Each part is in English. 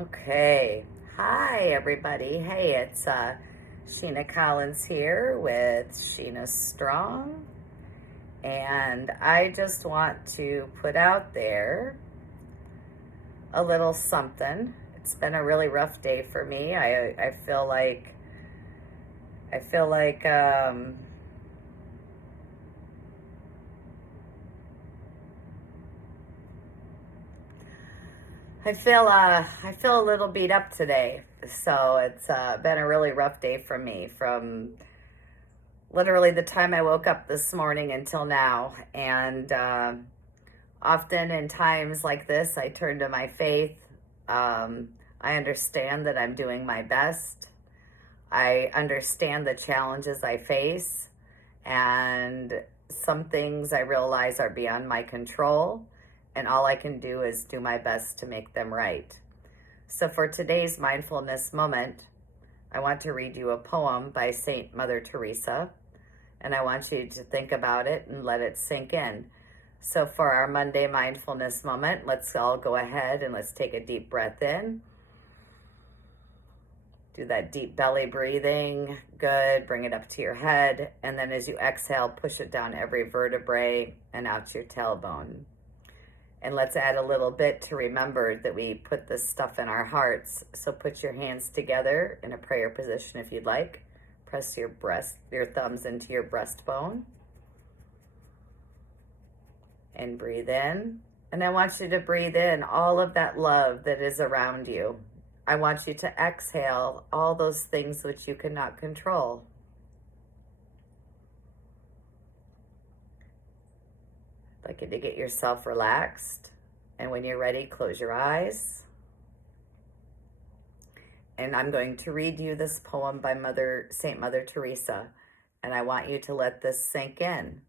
Okay. Hi, everybody. Hey, it's Sheena Collins here with Sheena Strong. And I just want to put out there a little something. It's been a really rough day for me. I feel like I feel like I feel a little beat up today. So it's been a really rough day for me from literally the time I woke up this morning until now. And often in times like this, I turn to my faith. I understand that I'm doing my best. I understand the challenges I face. And some things I realize are beyond my control. And all I can do is do my best to make them right. So for today's mindfulness moment, I want to read you a poem by Saint Mother Teresa, and I want you to think about it and let it sink in. So for our Monday mindfulness moment, let's all go ahead and let's take a deep breath in. Do that deep belly breathing. Good. Bring it up to your head. And then as you exhale, push it down every vertebrae and out your tailbone. And let's add a little bit to remember that we put this stuff in our hearts. So put your hands together in a prayer position if you'd like. Press your thumbs into your breastbone. And breathe in. And I want you to breathe in all of that love that is around you. I want you to exhale all those things which you cannot control. I'd like you to get yourself relaxed. And when you're ready, close your eyes. And I'm going to read you this poem by Saint Mother Teresa. And I want you to let this sink in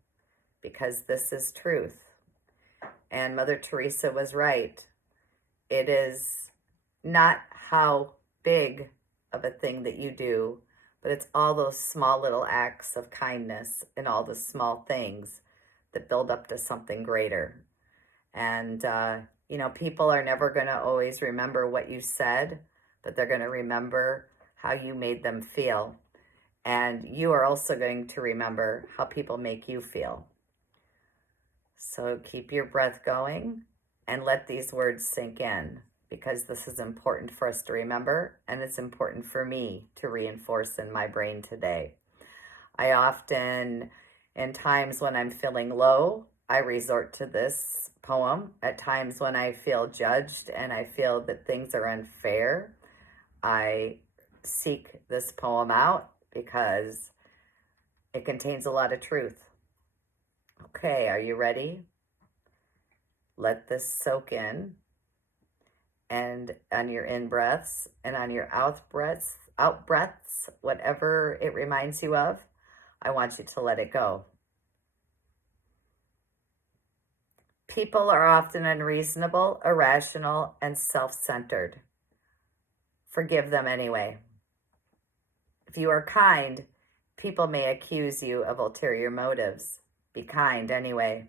because this is truth. And Mother Teresa was right. It is not how big of a thing that you do, but it's all those small little acts of kindness and all the small things that build up to something greater. And, people are never going to always remember what you said, but they're going to remember how you made them feel. And you are also going to remember how people make you feel. So keep your breath going and let these words sink in because this is important for us to remember and it's important for me to reinforce in my brain today. I often, in times when I'm feeling low, I resort to this poem. At times when I feel judged and I feel that things are unfair, I seek this poem out because it contains a lot of truth. Okay, are you ready? Let this soak in. And on your in breaths and on your out breaths, whatever it reminds you of, I want you to let it go. People are often unreasonable, irrational, and self-centered. Forgive them anyway. If you are kind, people may accuse you of ulterior motives. Be kind anyway.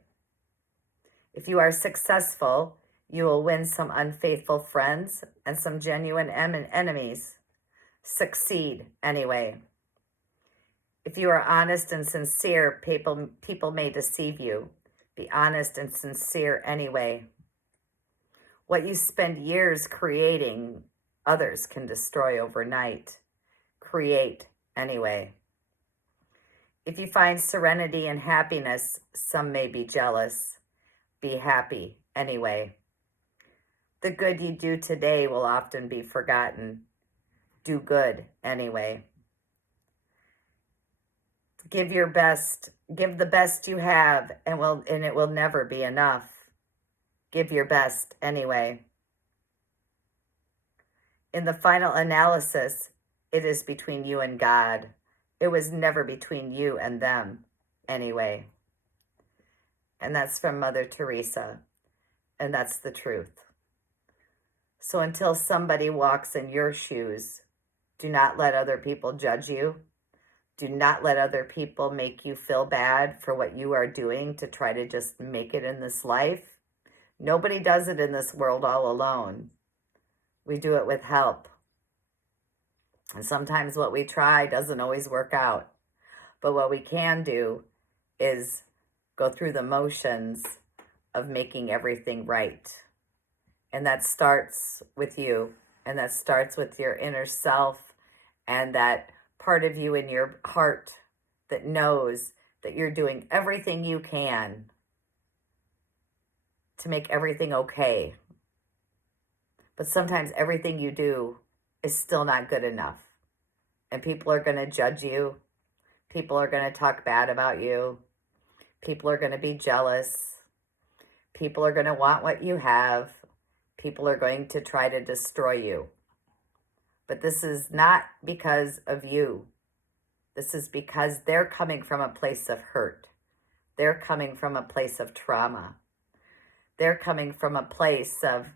If you are successful, you will win some unfaithful friends and some genuine enemies. Succeed anyway. If you are honest and sincere, people may deceive you. Be honest and sincere anyway. What you spend years creating, others can destroy overnight. Create anyway. If you find serenity and happiness, some may be jealous. Be happy anyway. The good you do today will often be forgotten. Do good anyway. Give your best. Give the best you have, and it will never be enough. Give your best anyway. In the final analysis, it is between you and God. It was never between you and them anyway. And that's from Mother Teresa. And that's the truth. So until somebody walks in your shoes, do not let other people judge you. Do not let other people make you feel bad for what you are doing to try to just make it in this life. Nobody does it in this world all alone. We do it with help. And sometimes what we try doesn't always work out. But what we can do is go through the motions of making everything right. And that starts with you. And that starts with your inner self and that part of you in your heart that knows that you're doing everything you can to make everything okay. But sometimes everything you do is still not good enough. And people are going to judge you. People are going to talk bad about you. People are going to be jealous. People are going to want what you have. People are going to try to destroy you. But this is not because of you. This is because they're coming from a place of hurt. They're coming from a place of trauma. They're coming from a place of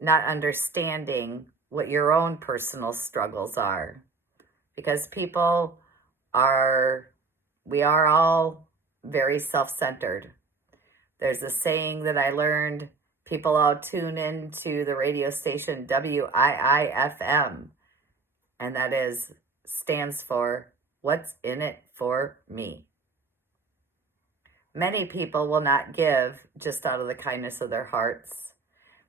not understanding what your own personal struggles are. Because we are all very self-centered. There's a saying that I learned, people all tune into the radio station WIIFM, and that stands for, what's in it for me? Many people will not give just out of the kindness of their hearts.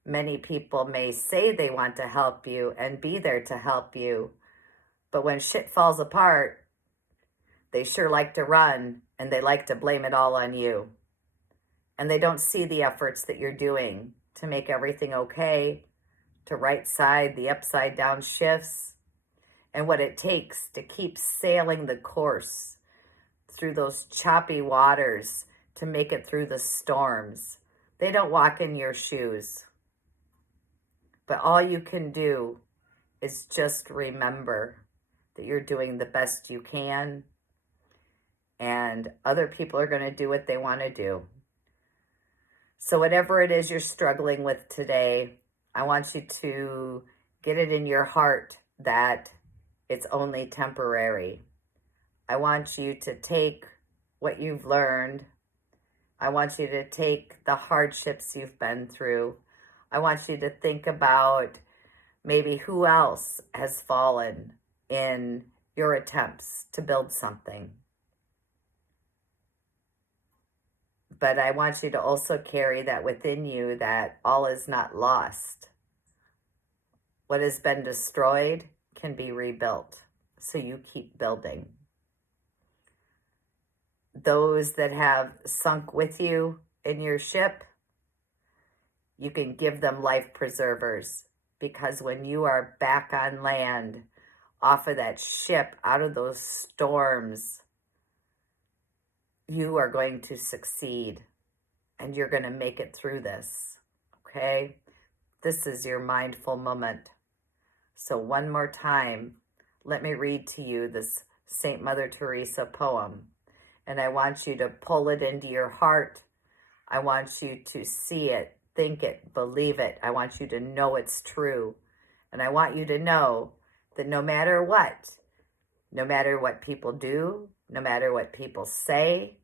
Many people may say they want to help you and be there to help you, but when shit falls apart, they sure like to run and they like to blame it all on you. And they don't see the efforts that you're doing to make everything okay, to right side the upside down shifts, and what it takes to keep sailing the course through those choppy waters to make it through the storms. They don't walk in your shoes. But all you can do is just remember that you're doing the best you can, and other people are going to do what they want to do. So whatever it is you're struggling with today, I want you to get it in your heart that it's only temporary. I want you to take what you've learned. I want you to take the hardships you've been through. I want you to think about maybe who else has fallen in your attempts to build something. But I want you to also carry that within you, that all is not lost. What has been destroyed can be rebuilt. So you keep building. Those that have sunk with you in your ship, you can give them life preservers, because when you are back on land, off of that ship, out of those storms, you are going to succeed and you're going to make it through this. Okay? This is your mindful moment. So one more time, let me read to you this Saint Mother Teresa poem. And I want you to pull it into your heart. I want you to see it, think it, believe it. I want you to know it's true. And I want you to know that no matter what people do, no matter what people say,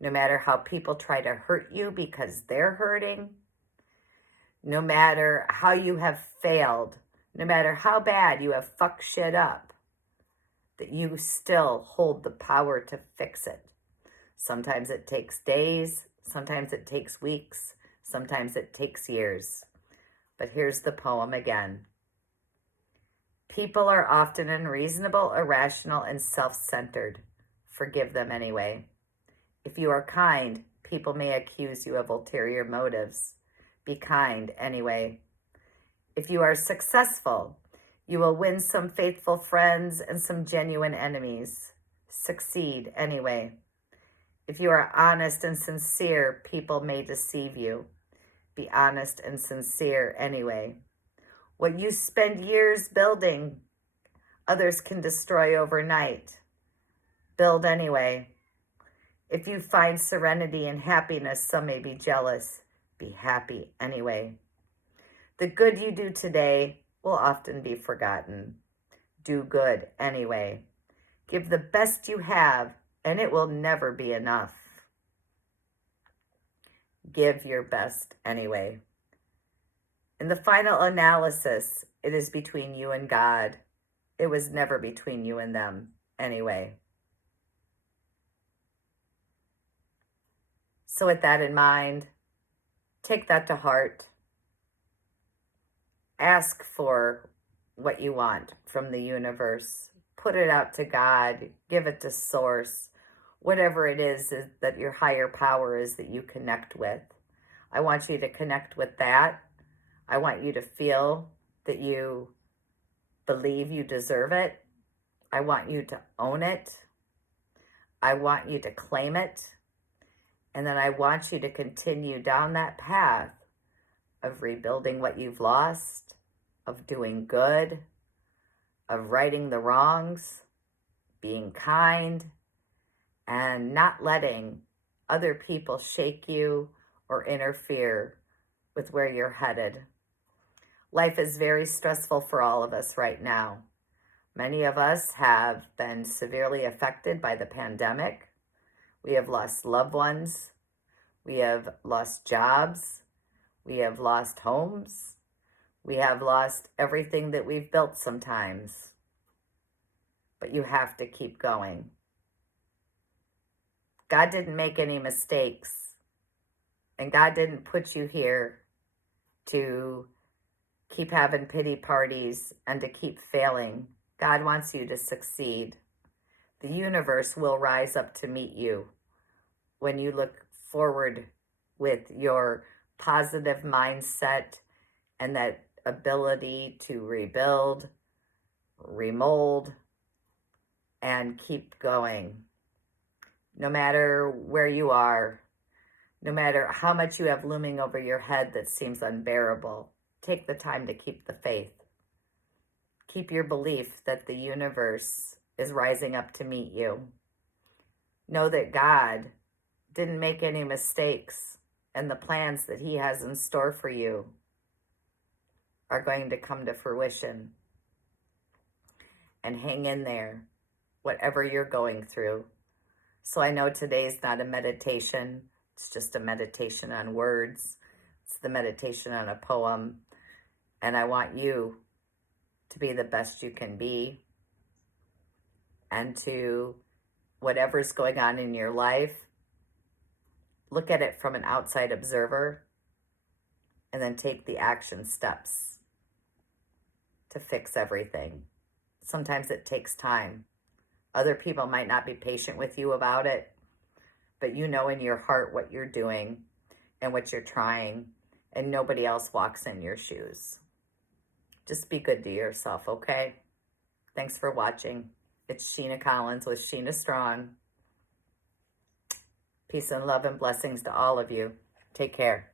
no matter how people try to hurt you because they're hurting, no matter how you have failed, no matter how bad you have fucked shit up, that you still hold the power to fix it. Sometimes it takes days, sometimes it takes weeks, sometimes it takes years. But here's the poem again. People are often unreasonable, irrational, and self-centered. Forgive them anyway. If you are kind, people may accuse you of ulterior motives. Be kind anyway. If you are successful, you will win some faithful friends and some genuine enemies. Succeed anyway. If you are honest and sincere, people may deceive you. Be honest and sincere anyway. What you spend years building, others can destroy overnight. Build anyway. If you find serenity and happiness, some may be jealous. Be happy anyway. The good you do today will often be forgotten. Do good anyway. Give the best you have, and it will never be enough. Give your best anyway. In the final analysis, it is between you and God. It was never between you and them anyway. So with that in mind, take that to heart. Ask for what you want from the universe. Put it out to God. Give it to Source. Whatever it is that your higher power is that you connect with. I want you to connect with that. I want you to feel that you believe you deserve it. I want you to own it. I want you to claim it. And then I want you to continue down that path of rebuilding what you've lost, of doing good, of righting the wrongs, being kind, and not letting other people shake you or interfere with where you're headed. Life is very stressful for all of us right now. Many of us have been severely affected by the pandemic. We have lost loved ones. We have lost jobs. We have lost homes. We have lost everything that we've built sometimes. But you have to keep going. God didn't make any mistakes. And God didn't put you here to keep having pity parties and to keep failing. God wants you to succeed. The universe will rise up to meet you when you look forward with your positive mindset and that ability to rebuild, remold, and keep going. No matter where you are, no matter how much you have looming over your head that seems unbearable, take the time to keep the faith. Keep your belief that the universe is rising up to meet you. Know that God didn't make any mistakes, and the plans that He has in store for you are going to come to fruition. And hang in there, whatever you're going through. So I know today's not a meditation. It's just a meditation on words. It's the meditation on a poem. And I want you to be the best you can be, and to whatever's going on in your life, look at it from an outside observer, and then take the action steps to fix everything. Sometimes it takes time. Other people might not be patient with you about it, but you know in your heart what you're doing and what you're trying, and nobody else walks in your shoes. Just be good to yourself, okay? Thanks for watching. It's Sheena Collins with Sheena Strong. Peace and love and blessings to all of you. Take care.